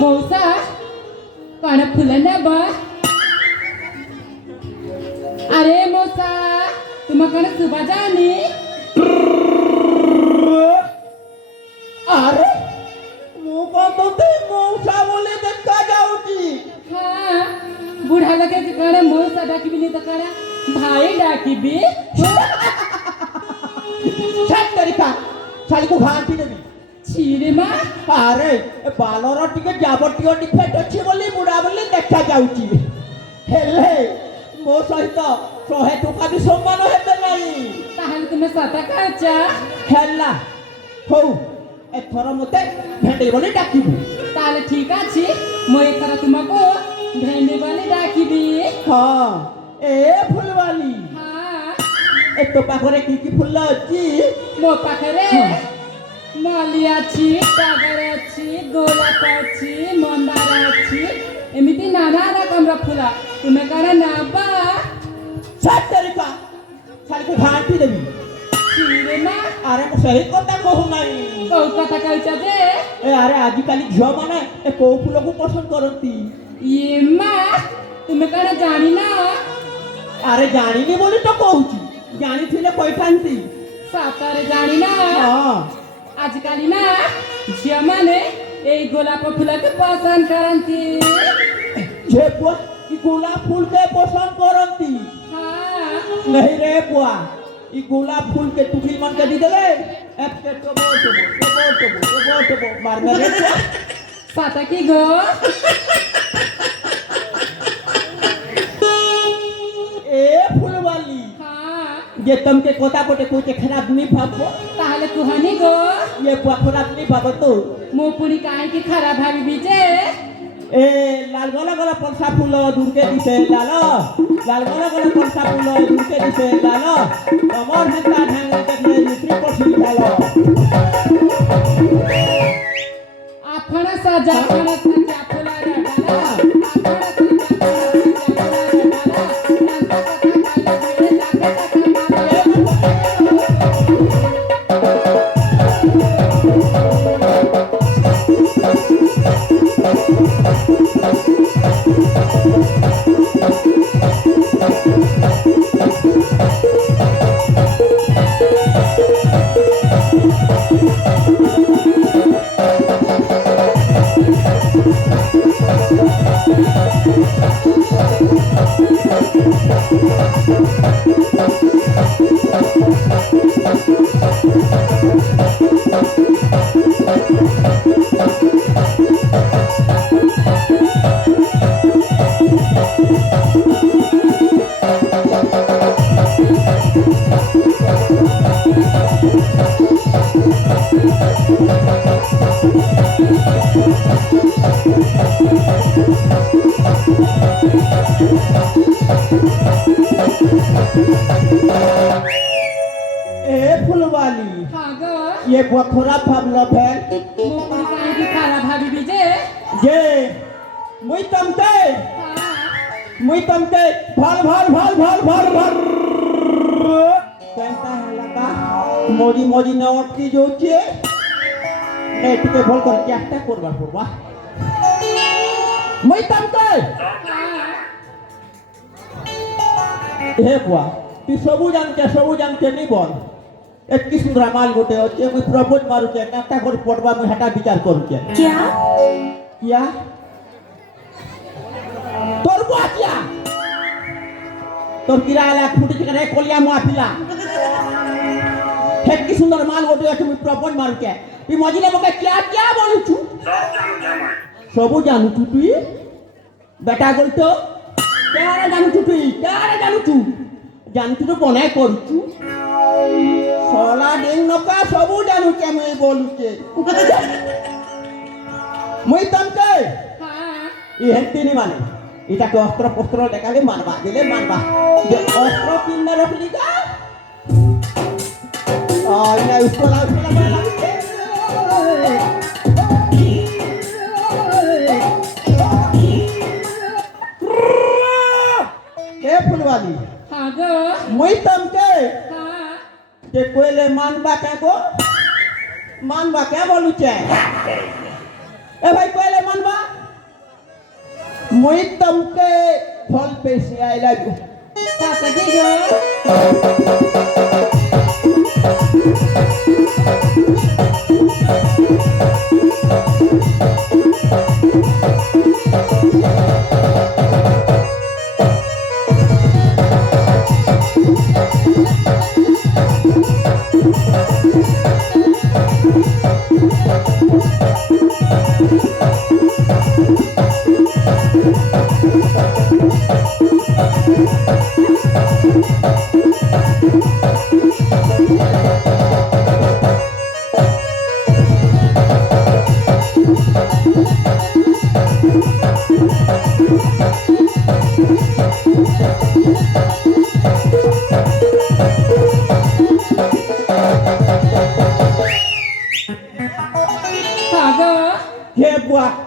मौसा कोण फुलं ना बा अरे मौसा तुम्हाला सुबा जाणी अरे ମୁଁ କଣ ତତେ ମଉସା ବୋଲି ଦେଖା ଯାଉଛି हाँ बुढ़ा लगे कि कण मौसा डाकिबी नहीं तो कण भाई डाकिबी ଛାଡ ତରିକା ଶାଳୀକୁ ଘାଣ୍ଟି ଦେବି ଛିରେ ମା ଆରେ ଏ ବାଲର ଟିକେ ଯାବତୀୟ ଡିଫେକ୍ଟ ଅଛି ବୋଲି ବୁଢା ବୋଲି ଦେଖା ଯାଉଛି ହେଲେ ମୋ ସହିତ 100 ଟଙ୍କା ବି ସମାନ ହେବେ ନାହିଁ ତାହେଲେ ତୁମେ ସତ କହୁଛ ହେଲା ହଉ ଏଥର ମତେ ଭେଣ୍ଡେଇ ବୋଲି ଡାକିବୁ ତାହେଲେ ଠିକ ଅଛି ମୁଁ ଏଥର ତୁମକୁ ଭେଣ୍ଡି ବୋଲି ଡାକିବି ହଁ ଏ ଫୁଲବାଲି ହଁ ଏ ତୋ ପାଖରେ କି ଫୁଲ ଅଛି ମୋ ପାଖରେ ମଲ୍ଲି ଅଛି ଟଗର ଅଛି ଗୋଲାପ ଅଛି ମନ୍ଦାର ଅଛି ଏମିତି ନାନା ରକମର ଫୁଲ ତୁମେ କଣ ନେବ ଛାଡ ତରିକା ଶାଳୀକୁ ଘାଣ୍ଟି ଦେବି ଛିରେ ମା ଆରେ ମୁଁ ସେହି କଥା କହୁନାହିଁ କୋଉ କଥା କହୁଛ ଯେ ଏ ଆରେ ଆଜିକାଲି ଝିଅମାନେ ଏ କୋଉ ଫୁଲକୁ ପସନ୍ଦ କରନ୍ତି ଇଏ ମା ତୁମେ କଣ ଜାଣିନ ଆରେ ଜାଣିନି ବୋଲି ତ କହୁଛି ଜାଣିଥିଲେ କହିଥାନ୍ତି ସତରେ ଜାଣିନ ହଁ ଆଜିକାଲି ନା ଝିଅମାନେ ଏଇ ଗୋଲାପ ଫୁଲକୁ ପସନ୍ଦ କରନ୍ତି ଝିଅ ପୁଅ କି ଗୋଲାପ ଫୁଲକେ ପସନ୍ଦ କରନ୍ତି ହଁ नहीं रे बुआ ई गुलाब फूल के टुकड़ी मन के दी देले एक के टोबो मार रे बुआ सत की गो ए फूलवाली हाँ ये तुमके कोता कोटे कोचे खराब नहीं भाबो ताहले कुहानी गो ये बुआ खराब नहीं भाबो तो मो पुरी काहे की खराब भाबी जे ए लाल गला गला पंसा फूल दूर के दिसे लालो लाल गला गला पंसा फूल दूर के दिसे लालो कमर हंता ढंग देखले दूसरी पछी लालो आपण सजा आपण सजा फुला रे डाला आपण सजा डाला नंत कथा काले भिड़े जाके ए फूलवाली हाँ गो ये बुआ खराब भाबलो भेल मो पुरी काहे की खराब भाबी जे ये मुई तमते हाँ भल केंता हलाका मोजी मोजी न अटकी जोचे ए टिके भल कर चेष्टा करबा पड़बा मुई तमते हे बुआ तू सबु जानते नहीं बोल एतकी सुंदर माल गोटे अच्छे मुई प्रपोज मारुचे नाता कर पड़बा मुई हटा विचार करूचे क्या तोर बुआ क्या तोर किराया लाख फुटी चिकन एक कोलिया मुआ पिला एतकी सुंदर माल गोटे अच्छे मुई प्रपोज मारुचे तू मजिले मके क्या बोलुछु सबु जानू तुई बेटा बोलतो क्या जानू तो बनाए करूछु सोला डिंग नका सबु जानू के मुई बोलुचे मुई तमके हाँ ई हेंती नि माने इटा के अस्त्र पस्त्र देखाले मानबा दिले मानबा जे अस्त्र किन रखली का आ इना उसको ला ए फुलवाली हाँ गो मुई तमके हाँ जे कोइले मानबा क्या बोलू छे ए भाई कोइले मानबा मुई तुमके फल पैसे आयला कधी ग